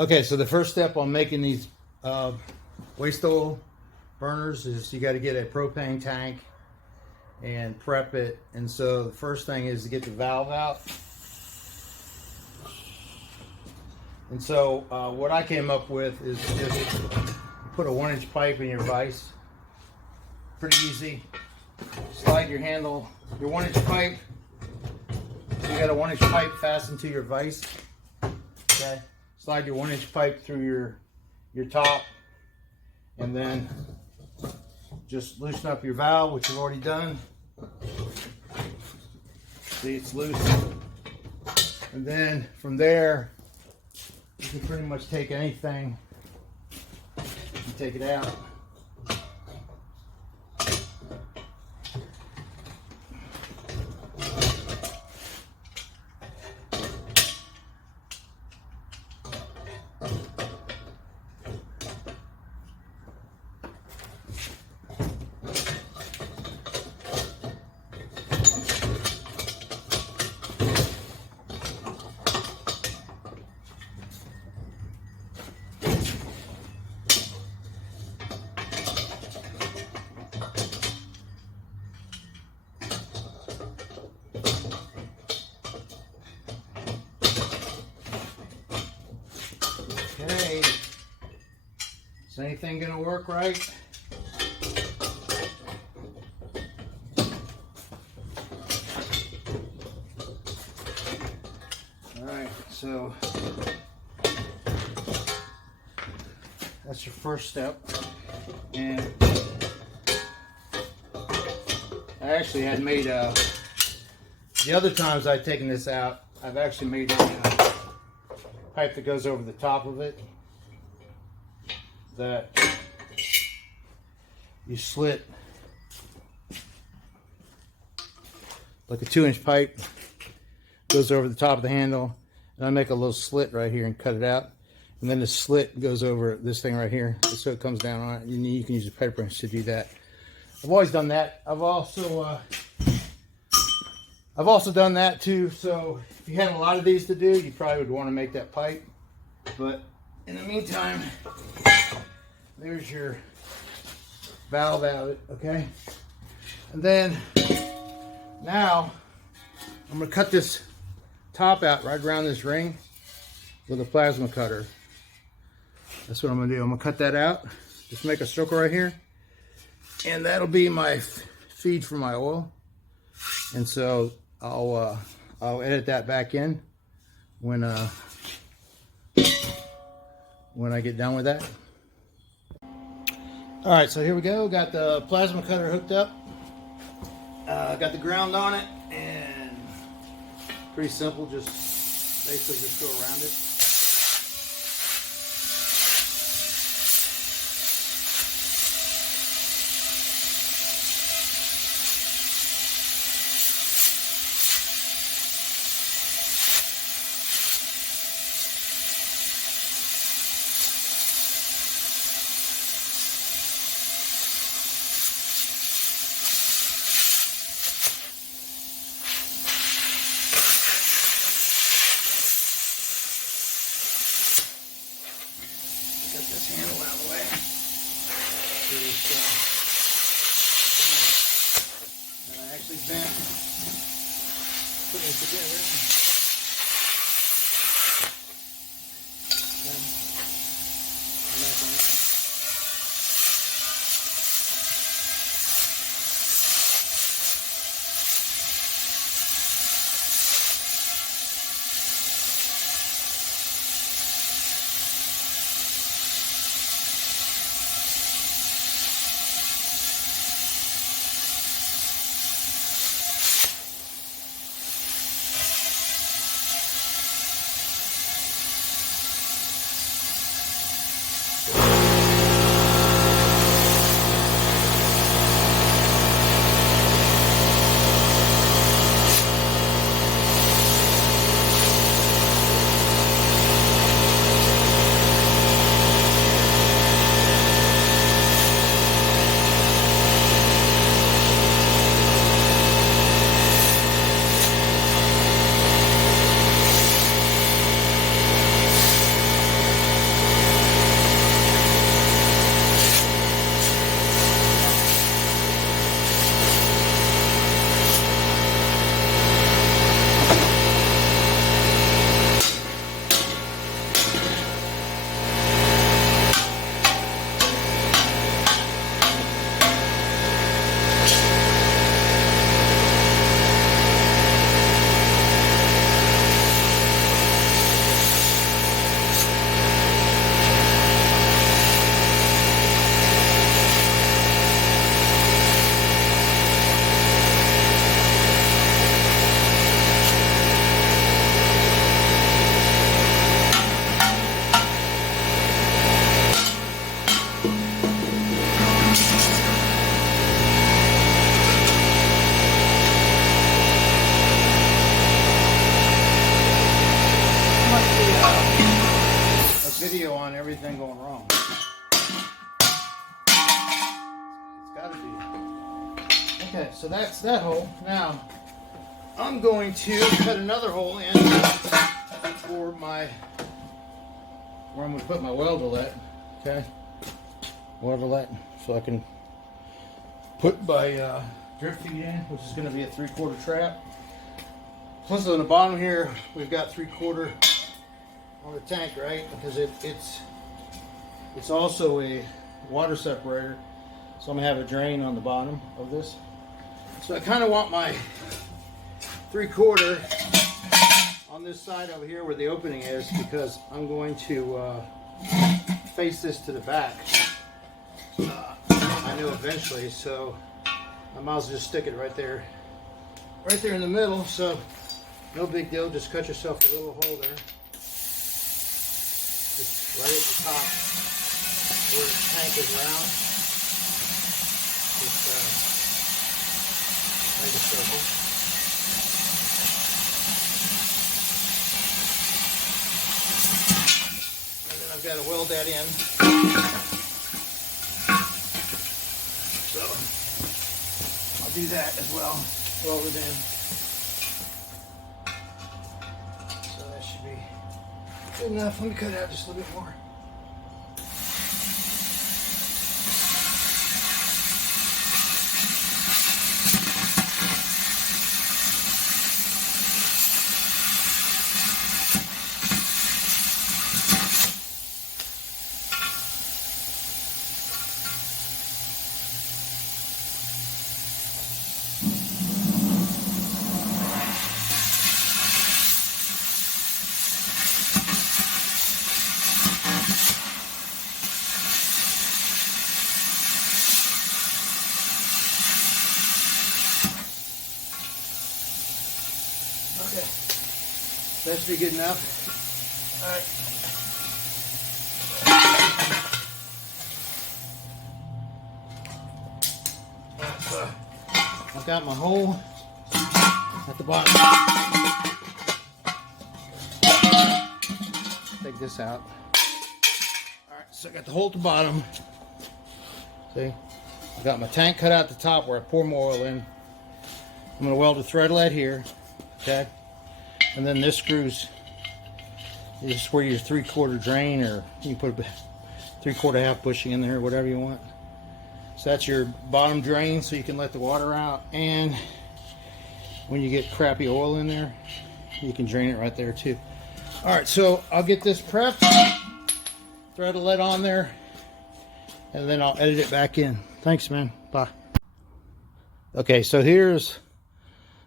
Okay, so the first step on making these waste oil burners is you got to get a propane tank and prep it. And so the first thing is to get the valve out. And so what I came up with is just put a 1-inch pipe in your vise. Pretty easy. Slide your handle, your 1-inch pipe. You got a 1-inch pipe fastened to your vise. Okay. Slide your 1-inch pipe through your top, and then just loosen up your valve, which you've already done. See, it's loose. And then from there, you can pretty much take anything and take it out. Okay, is anything going to work right? Alright, so that's your first step. And I actually had made the other times I've taken this out, I've actually made a pipe that goes over the top of it that you slit, like a 2-inch pipe goes over the top of the handle, and I make a little slit right here and cut it out, and then the slit goes over this thing right here so it comes down on it. You can use a pipe wrench to do that. I've always done that. I've also done that too. So if you had a lot of these to do, you probably would want to make that pipe. But in the meantime, there's your valve out, okay? And then now I'm going to cut this top out right around this ring with a plasma cutter. That's what I'm going to do. I'm going to cut that out. Just make a circle right here. And that'll be my feed for my oil. And so I'll edit that back in when I get done with that. All right, so here we go. Got the plasma cutter hooked up. Got the ground on it, and pretty simple. Just basically just go around it. Get this handle out of the way. And I actually bent, putting it together. And back on that. video on everything going wrong. It's gotta be. Okay, so that's that hole. Now, I'm going to cut another hole in for where I'm going to put my welderlet. Okay, welderlet, so I can put my drip feed in, which is going to be a 3/4 trap. Plus on the bottom here, we've got 3/4 on the tank, right? Because it's also a water separator, so I'm going to have a drain on the bottom of this. So I kind of want my 3/4 on this side over here where the opening is, because I'm going to face this to the back. I know eventually, so I might as well just stick it right there in the middle. So no big deal, just cut yourself a little hole there, just right at the top where the tank is round. Just make a circle. I've got to weld that in. So I'll do that as well. Weld it in. So that should be good enough. Let me cut it out just a little bit more. Okay, that should be good enough. All right. I've got my hole at the bottom. Take this out. All right, so I got the hole at the bottom. See, I got my tank cut out at the top where I pour my oil in. I'm going to weld a threadlet here. Okay, and then this screws is where your 3/4 drain, or you can put a 3/4 half bushing in there, whatever you want. So that's your bottom drain, so you can let the water out, and when you get crappy oil in there, you can drain it right there too. All right, so I'll get this prepped, thread a lead on there, and then I'll edit it back in. Thanks, man. Bye. Okay, so here's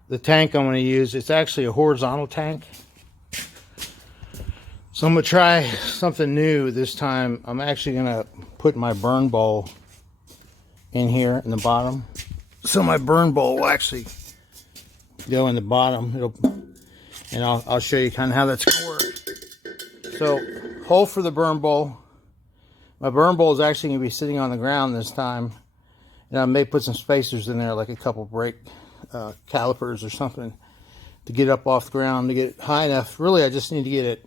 the tank I'm going to use. It's actually a horizontal tank. So I'm going to try something new this time. I'm actually going to put my burn bowl in here in the bottom. So my burn bowl will actually go in the bottom. And I'll show you kind of how that's going to work. So, hole for the burn bowl. My burn bowl is actually going to be sitting on the ground this time. And I may put some spacers in there, like a couple brake calipers or something, to get up off the ground, to get it high enough. Really, I just need to get it,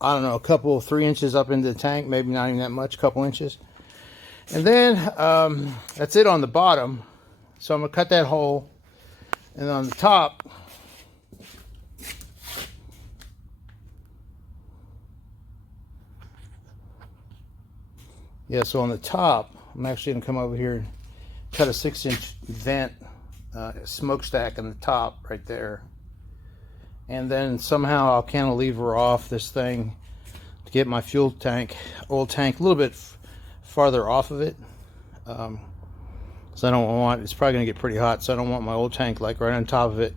I don't know, a couple, 3 inches up into the tank, maybe not even that much, a couple inches. And then that's it on the bottom. So I'm going to cut that hole. And on the top, so on the top, I'm actually going to come over here and cut a 6-inch vent, smokestack in the top right there. And then somehow I'll cantilever off this thing to get my fuel tank, oil tank, a little bit farther off of it. So I don't want, it's probably going to get pretty hot, so I don't want my oil tank like right on top of it.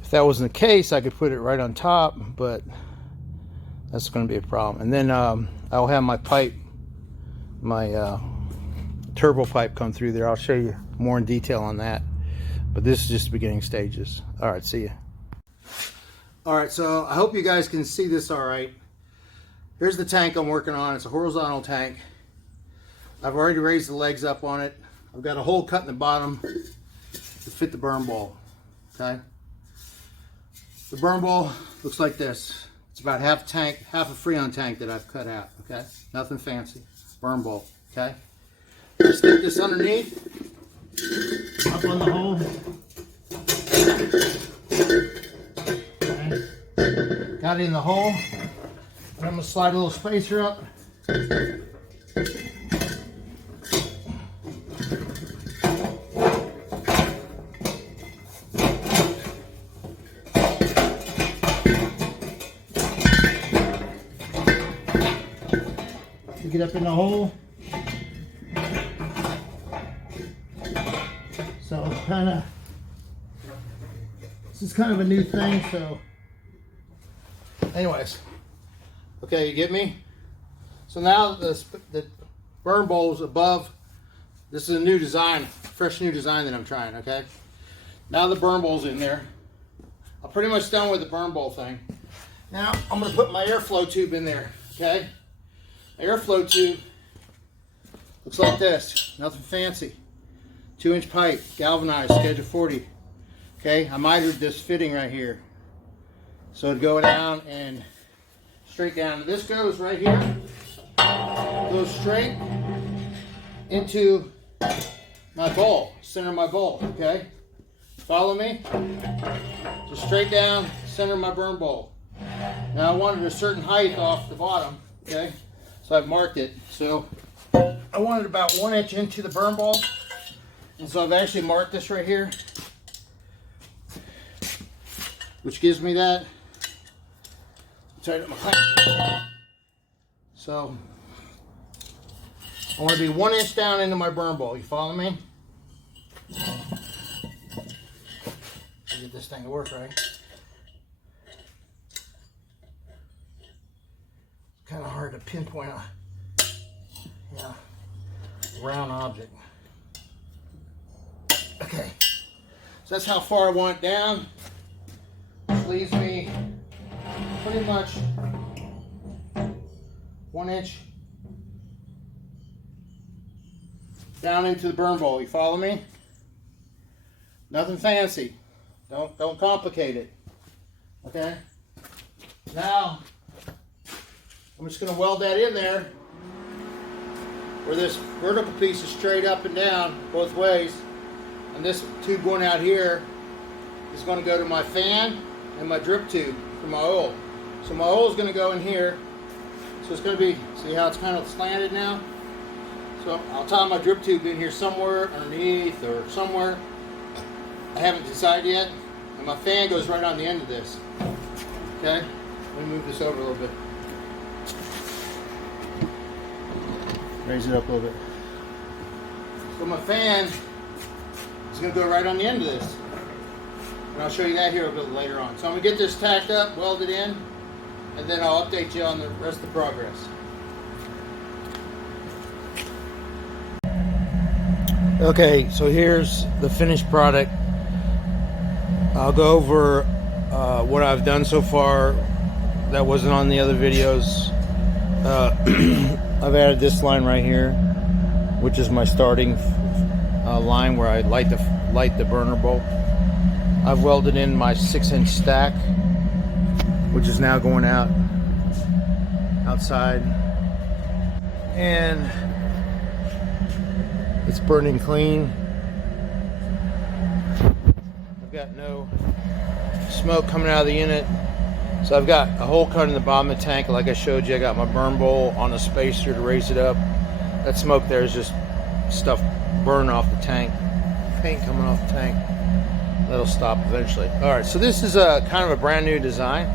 If that wasn't the case, I could put it right on top, but that's going to be a problem. And then I'll have my pipe, my turbo pipe come through there. I'll show you more in detail on that. But this is just the beginning stages. All right, see ya. All right, so I hope you guys can see this all right. Here's the tank I'm working on. It's a horizontal tank. I've already raised the legs up on it. I've got a hole cut in the bottom to fit the burn bowl, okay? The burn bowl looks like this. It's about half a tank, half a Freon tank that I've cut out, okay? Nothing fancy. Burn bowl, okay? Just get this underneath, up on the hole. Okay. Got it in the hole. And I'm gonna slide a little spacer up. Get up in the hole. So this is kind of a new thing, so anyways, okay, you get me? So now the burn bowl is above. This is a new design, fresh new design that I'm trying, okay? Now the burn bowl's in there. I'm pretty much done with the burn bowl thing. Now I'm gonna put my airflow tube in there, okay? Airflow tube looks like this, nothing fancy. 2-inch pipe, galvanized, schedule 40. Okay, I mitered this fitting right here. So it'd go down and straight down. This goes right here, goes straight into my bowl, center of my bowl, okay? Follow me? So straight down, center of my burn bowl. Now I wanted a certain height off the bottom, okay? So I've marked it. So I wanted about 1 inch into the burn bowl. And so I've actually marked this right here, which gives me that. Tighten up my clamp. So I want to be 1 inch down into my burn bowl. You follow me? Get this thing to work right. Kind of hard to pinpoint a round object. Okay, so that's how far I want it down. Which leaves me pretty much 1 inch down into the burn bowl. You follow me? Nothing fancy. Don't complicate it. Okay. Now I'm just going to weld that in there where this vertical piece is straight up and down both ways, and this tube going out here is going to go to my fan and my drip tube for my oil. So my oil is going to go in here. So it's going to be, see how it's kind of slanted now? So I'll tie my drip tube in here somewhere underneath or somewhere. I haven't decided yet. And my fan goes right on the end of this. Okay? Let me move this over a little bit. Raise it up a little bit. So my fan is going to go right on the end of this. And I'll show you that here a bit later on. So I'm going to get this tacked up, welded in, and then I'll update you on the rest of the progress. Okay, so here's the finished product. I'll go over what I've done so far that wasn't on the other videos. I've added this line right here, which is my starting line where I light the burner bowl. I've welded in my 6-inch stack, which is now going outside, and it's burning clean. I've got no smoke coming out of the unit. So I've got a hole cut in the bottom of the tank, like I showed you. I got my burn bowl on a spacer to raise it up. That smoke there is just stuff burning off the tank, paint coming off the tank. That'll stop eventually. All right, so this is a kind of a brand new design.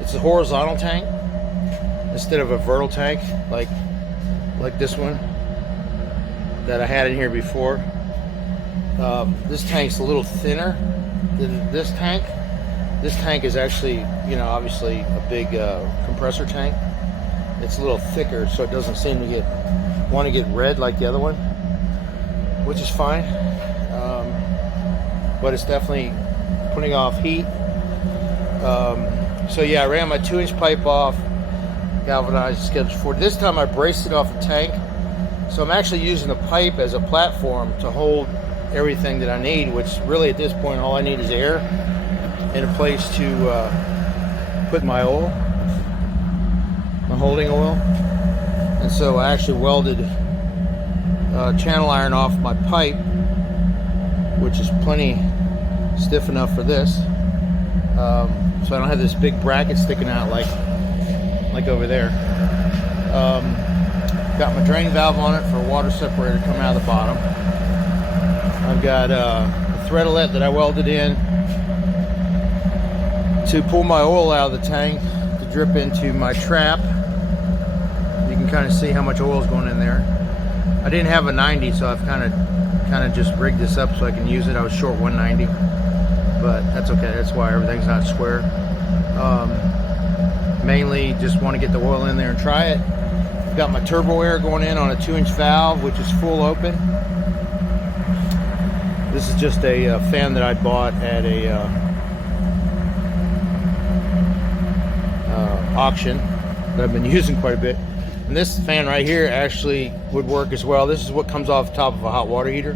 It's a horizontal tank instead of a vertical tank like this one that I had in here before. This tank's a little thinner than this tank. This tank is actually, obviously a big compressor tank. It's a little thicker, so it doesn't seem to want to get red like the other one, which is fine. But it's definitely putting off heat. So yeah, I ran my 2-inch pipe off, galvanized, schedule 40. This time I braced it off the tank, so I'm actually using the pipe as a platform to hold everything that I need, which really at this point all I need is air and a place to put my oil. my holding oil. And so I actually welded channel iron off my pipe, which is plenty stiff enough for this. So I don't have this big bracket sticking out like over there. Got my drain valve on it for a water separator coming out of the bottom. I've got a threadlet that I welded in to pull my oil out of the tank to drip into my trap. You can kind of see how much oil is going in there. I didn't have a 90, so I've kind of just rigged this up so I can use it. I was short 190, but that's okay. That's why everything's not square. Mainly just want to get the oil in there and try it. Got my turbo air going in on a 2-inch valve, which is full open. This is just a fan that I bought at a auction that I've been using quite a bit. And this fan right here actually would work as well. This is what comes off the top of a hot water heater,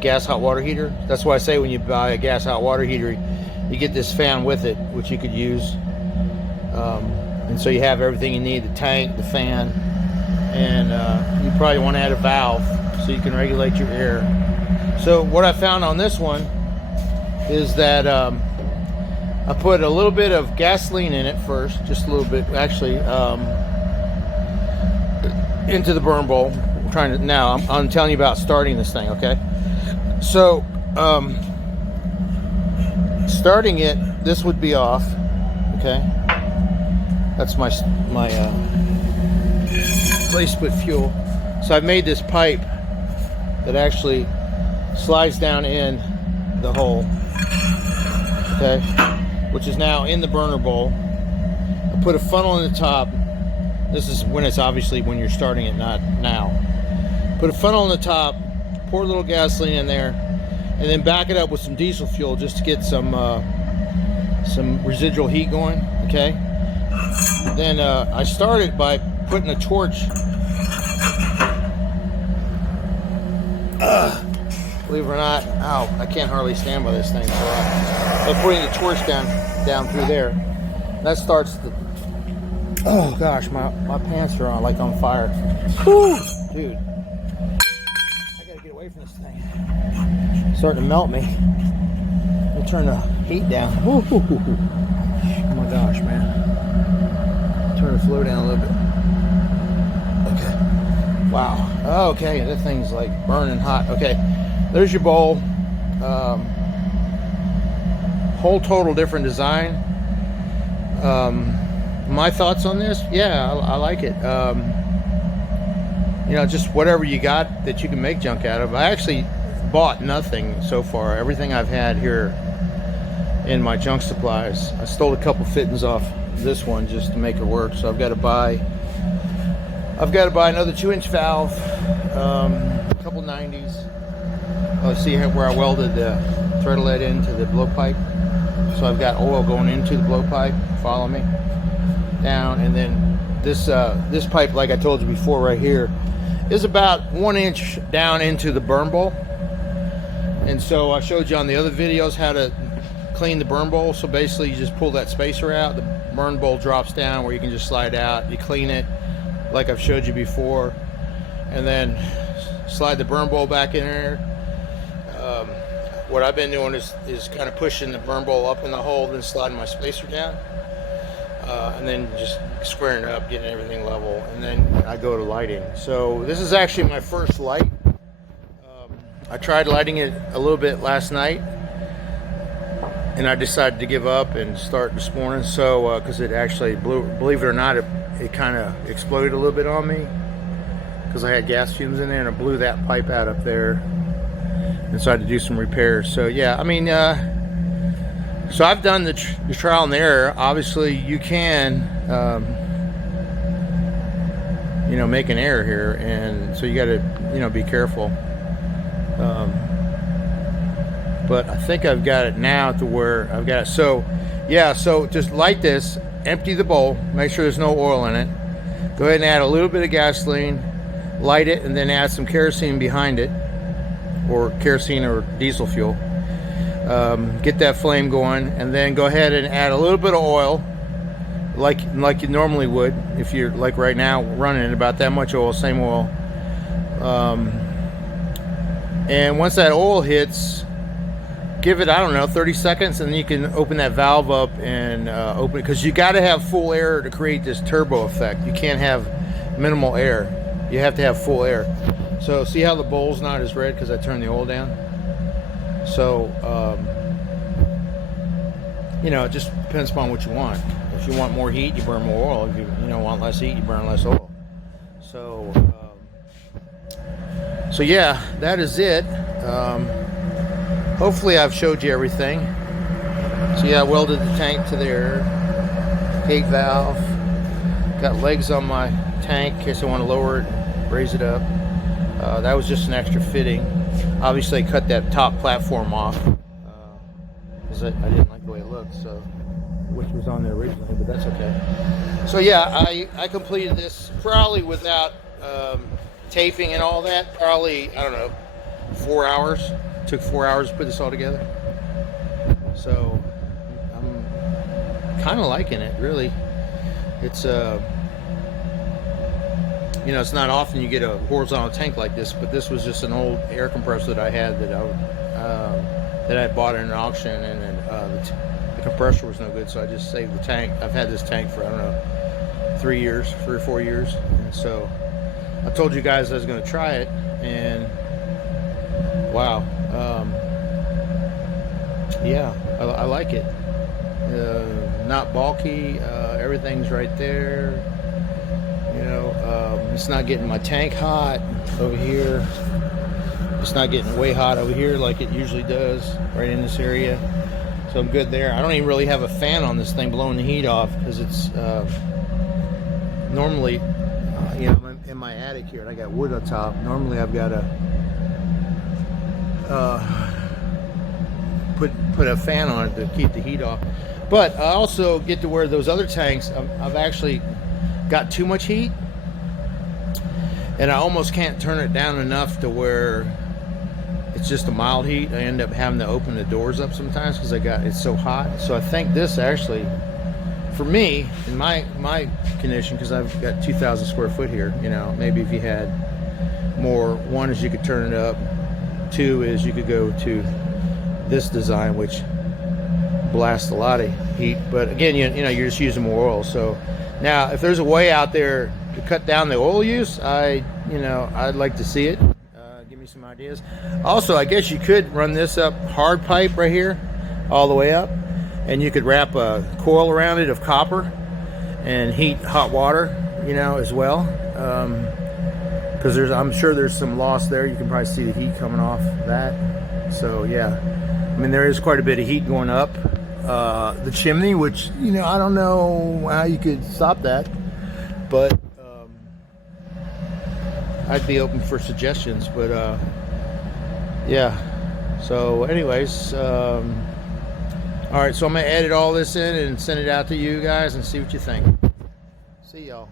gas hot water heater. That's why I say when you buy a gas hot water heater, you get this fan with it, which you could use. And so you have everything you need, the tank, the fan, and you probably want to add a valve so you can regulate your air. So what I found on this one is that I put a little bit of gasoline in it first, just a little bit, actually, into the burn bowl. I'm telling you about starting this thing, okay? So starting it, this would be off, okay? That's my place to put fuel. So I've made this pipe that actually slides down in the hole, okay, which is now in the burner bowl. I put a funnel in the top. This is when it's obviously when you're starting it, not now. Put a funnel in the top, pour a little gasoline in there, and then back it up with some diesel fuel just to get some residual heat going, okay? Then I started by putting a torch. Believe it or not, ow, I can't hardly stand by this thing. So I'm putting the torch down through there. That starts the. Oh gosh, my pants are on fire. Whew, dude, I gotta get away from this thing. It's starting to melt me. We'll turn the heat down. Ooh, oh my gosh, man. Turn the flow down a little bit. Okay. Wow. Okay, that thing's like burning hot. Okay, there's your bowl. Whole total different design. My thoughts on this? Yeah, I like it. You know, just whatever you got that you can make junk out of. I actually bought nothing so far. Everything I've had here in my junk supplies. I stole a couple fittings off this one just to make it work. So I've got to buy another 2-inch valve, a couple 90s. Let's see where I welded the threadlet into the blowpipe. So I've got oil going into the blowpipe. Follow me down, and then this pipe, like I told you before, right here, is about 1 inch down into the burn bowl. And so I showed you on the other videos how to clean the burn bowl. So basically, you just pull that spacer out. The burn bowl drops down where you can just slide out. You clean it, like I've showed you before, and then slide the burn bowl back in there. What I've been doing is kind of pushing the burn bowl up in the hole, then sliding my spacer down, and then just squaring it up, getting everything level, and then I go to lighting. So this is actually my first light. I tried lighting it a little bit last night, and I decided to give up and start this morning. So because it actually blew, believe it or not, it kind of exploded a little bit on me because I had gas fumes in there, and it blew that pipe out up there. And so I had to do some repairs. So yeah, I mean, so I've done the trial and error. Obviously, you can, you know, make an error here, and so you got to, you know, be careful. But I think I've got it now to where I've got it. So yeah, so just light this, empty the bowl, make sure there's no oil in it. Go ahead and add a little bit of gasoline, light it, and then add some kerosene behind it, or kerosene or diesel fuel. Get that flame going, and then go ahead and add a little bit of oil like you normally would if you're like right now running about that much oil, same oil. And once that oil hits, give it, I don't know, 30 seconds, and then you can open that valve up and open it, because you got to have full air to create this turbo effect. You can't have minimal air. You have to have full air. So see how the bowl's not as red because I turned the oil down? So, you know, it just depends upon what you want. If you want more heat, you burn more oil. If you know, want less heat, you burn less oil. So, so yeah, that is it. Hopefully I've showed you everything. So yeah, I welded the tank to their gate valve. Got legs on my tank in case I want to lower it, raise it up. That was just an extra fitting. Obviously I cut that top platform off because I didn't like the way it looked, so, which was on there originally, but that's okay. So yeah, I completed this probably without taping and all that, probably, I don't know, 4 hours. Took 4 hours to put this all together. So I'm kind of liking it, really. It's you know, it's not often you get a horizontal tank like this, but this was just an old air compressor that I had that I bought in an auction, and then the compressor was no good, so I just saved the tank. I've had this tank for, I don't know, 3 or 4 years, and so I told you guys I was going to try it, and wow, yeah, I like it. Not bulky, everything's right there. You know, it's not getting my tank hot over here. It's not getting way hot over here like it usually does right in this area. So I'm good there. I don't even really have a fan on this thing blowing the heat off, because it's normally, you know, I'm in my attic here and I got wood on top. Normally I've got to put a fan on it to keep the heat off. But I also get to where those other tanks, I've actually got too much heat, and I almost can't turn it down enough to where it's just a mild heat. I end up having to open the doors up sometimes because it's so hot. So I think this actually, for me, in my condition, because I've got 2,000 square foot here, you know, maybe if you had more, one is you could turn it up, two is you could go to this design, which blasts a lot of heat, but again, you know, you're just using more oil. So now, if there's a way out there to cut down the oil use, I'd like to see it. Give me some ideas. Also, I guess you could run this up hard pipe right here, all the way up, and you could wrap a coil around it of copper and heat hot water, you know, as well. Because I'm sure there's some loss there. You can probably see the heat coming off that. So yeah, I mean, there is quite a bit of heat going up the chimney, which, you know, I don't know how you could stop that, but I'd be open for suggestions. But yeah, so anyways, all right, so I'm gonna edit all this in and send it out to you guys and see what you think. See y'all.